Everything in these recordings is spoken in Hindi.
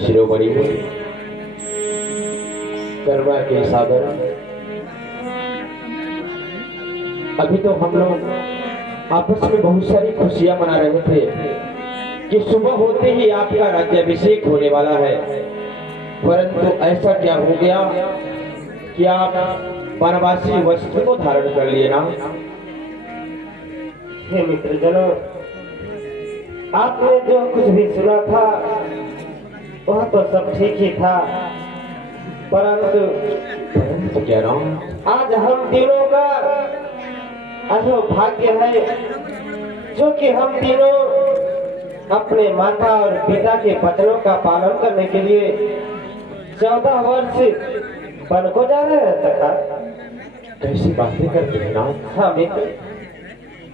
शिरोमणि कर्मा के सागर, अभी तो हम लोग आपस में बहुत सारी खुशियां मना रहे थे कि सुबह होते ही आपका राज्याभिषेक होने वाला है, परंतु ऐसा क्या हो गया कि आप वनवासी वस्त्र को धारण कर लिए ना। हे मित्रजनों, आपने जो कुछ भी सुना था वह तो सब ठीक ही था, परंतु कह रहा हूँ आज हम तीनों का अजो भाग्य है जो कि हम तीनों अपने माता और पिता के वचनों का पालन करने के लिए 14 वर्ष वन को जा रहे हैं सखा। कैसी बातें करते हैं ना। हाँ मित्र,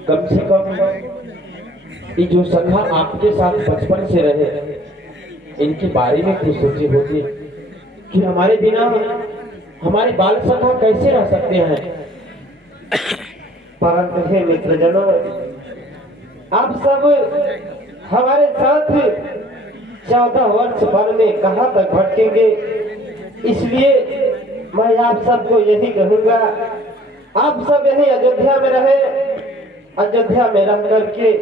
कम से कम ये जो सखा आपके साथ बचपन से रहे, इनके बारे में कुछ सोचे होते कि हमारे बिना हमारे बाल सखा कैसे रह सकते हैं। परंतु हे मित्रजनों, आप सब हमारे साथ 14 वर्ष वन में कहाँ तक भटकेंगे, इसलिए मैं आप सबको यही कहूंगा, आप सब यही अयोध्या में रहे, अयोध्या में रह करके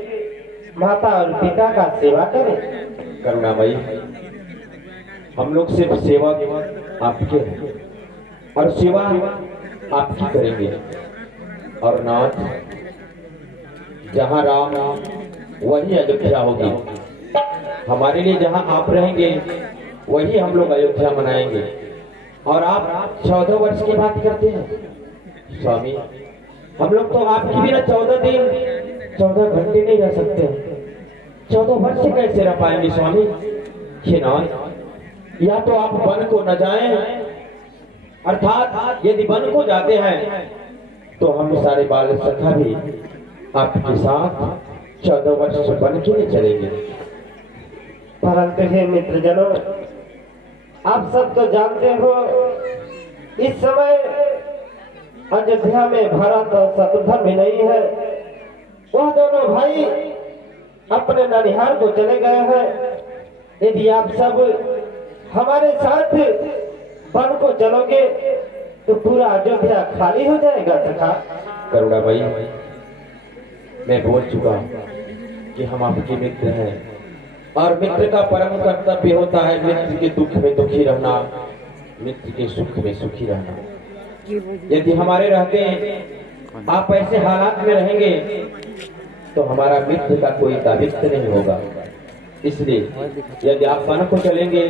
माता और पिता का सेवा करें। करुणामयी, हम लोग सिर्फ सेवा आपके और सेवा आपकी करेंगे, और नाथ जहाँ राम वही अयोध्या होगी। हमारे लिए जहाँ आप रहेंगे वही हम लोग अयोध्या मनाएंगे। और आप 14 वर्ष की बात करते हैं स्वामी, हम लोग तो आपकी बिना 14 दिन 14 घंटे नहीं रह सकते। 14 वर्ष कैसे रह पाएंगे स्वामी। हे नाथ, या तो आप वन को न जाएं, अर्थात यदि वन को जाते हैं तो हम सारे बाल सखा भी आपके साथ 14 वर्ष वन के लिए चलेंगे। परंतु हे मित्रजनों, आप सब तो जानते हो इस समय अयोध्या में भरत और शत्रुघ्न भी नहीं है। वह दोनों भाई अपने ननिहाल को चले गए हैं। यदि आप सब हमारे साथ वन को चलोगे तो पूरा अयोध्या खाली हो जाएगा सखा। करुणामयी, मैं बोल चुका कि हम आपके मित्र हैं, और मित्र का परम कर्तव्य होता है मित्र के दुख में दुखी रहना, मित्र के सुख में सुखी रहना। यदि हमारे रहते आप ऐसे हालात में रहेंगे तो हमारा मित्र का कोई दायित्व नहीं होगा। इसलिए यदि आप वन को चलेंगे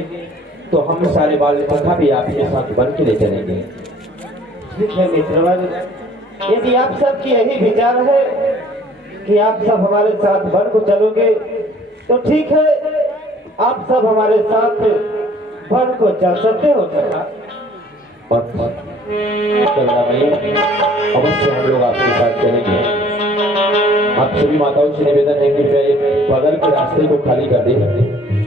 तो हम सारे बाल सखा भी आपके साथ वन के लिए चलेंगे। ठीक है मित्रवन, यदि आप सबकी यही विचार है कि आप सब हमारे साथ वन को चलोगे तो ठीक है, आप सब हमारे साथ वन को चल सकते हो सखा। अवश्य हम लोग आपके साथ चलेंगे। आप सभी माताओं से निवेदन है कि बगल के रास्ते को खाली कर दें।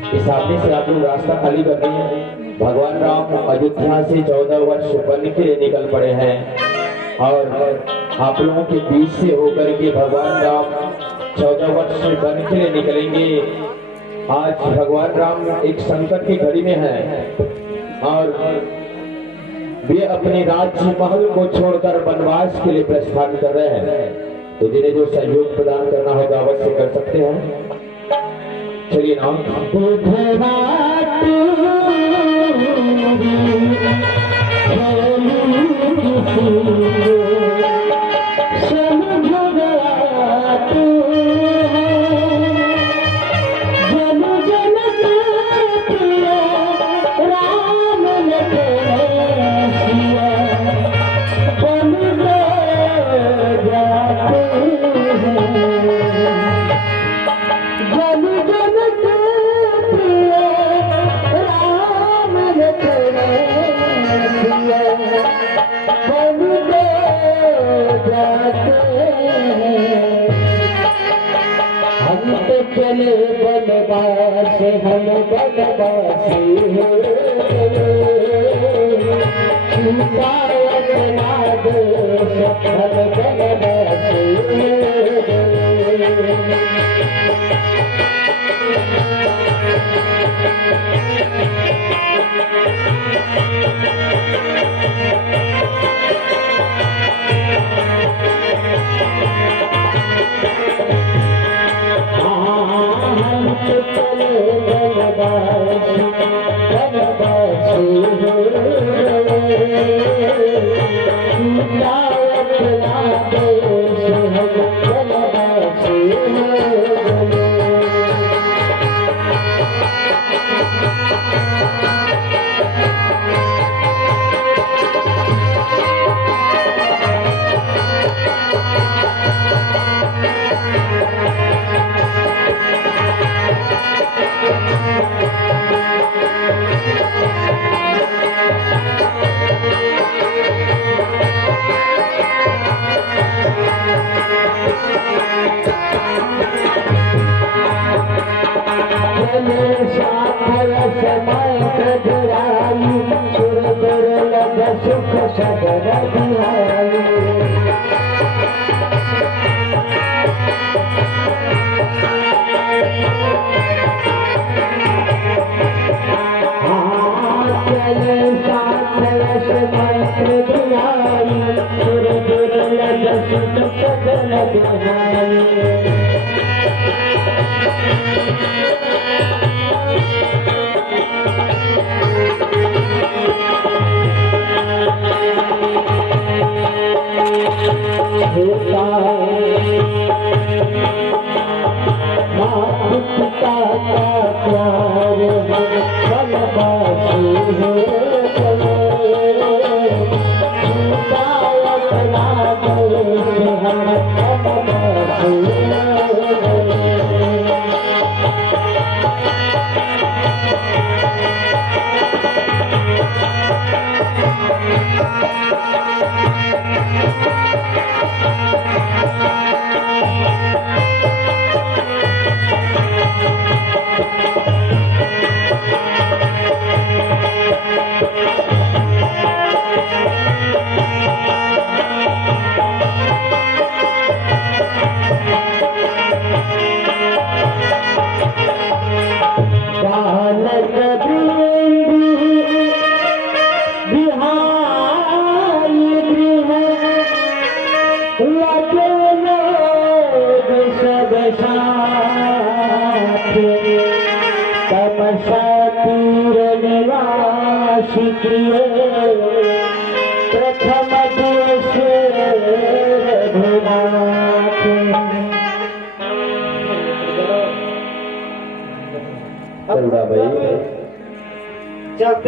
इस सामने से आप लोग रास्ता खाली कर दें। भगवान राम अयोध्या से 14 वर्ष वन के लिए निकल पड़े हैं, और आप लोगों के बीच से होकर के भगवान राम 14 वर्ष से वन के लिए निकलेंगे। आज भगवान राम एक संकट की घड़ी में हैं और वे अपने राज्य महल को छोड़कर वनवास के लिए प्रस्थान कर रहे हैं। तो जिन्हें जो सहयोग प्रदान करना होगा अवश्य कर सकते हैं। चलिए नाम चले बनवास हम बनवासी शिकायत ना दे हम बनवासी सुख सदर बिहारी चले साथ मंत्र बिहारी सुर दुर्लभ सुख सदर बिहारी माता पिता का प्यार हम बनवासी शिकायत ना दे हम बनवासी प्रथम देश भाई चलते